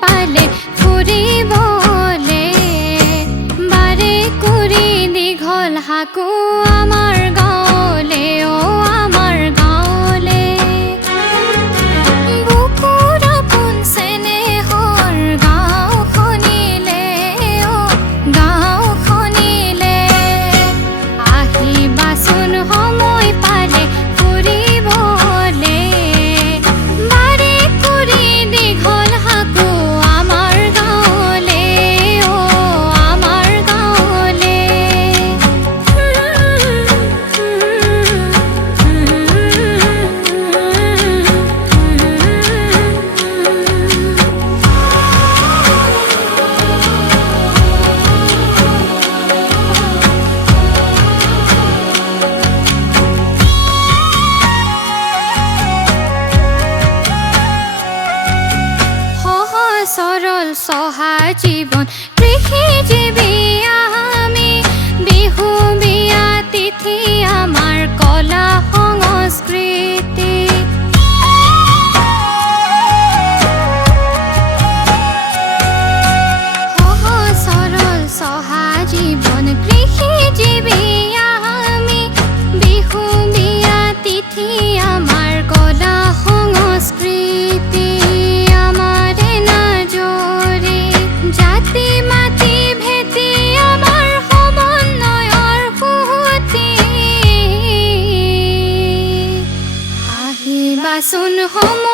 পালে ফুৰিবলে বাৰে কৰি দীঘল হাকো আমাৰ গাঁৱলে আমাৰ গাঁৱলে বুকুৰ আপোন চেনেহৰ গাঁওখনিলে গাঁওখনিলে আহিবাচোন সময় পালে ফুৰিবলে বাৰে কৰি দীঘল হাকো আমাৰ গাঁৱলে আমাৰ গাঁৱলে সহজ সৰল সহা জীৱন কৃষিজীৱী আমি বিহু বিয়া তিথি আমাৰ কলা সংস্কৃতি সহজ সৰল সহা জীৱন কৃষিজীৱী আমি বিহু বিয়া তিথি আমাৰ কলা সংস্কৃতি আমাৰে নাজৰে জাতি মাতি ভেটি আমাৰ সমন্বয়ৰ সুতি আহিবাচোন সময়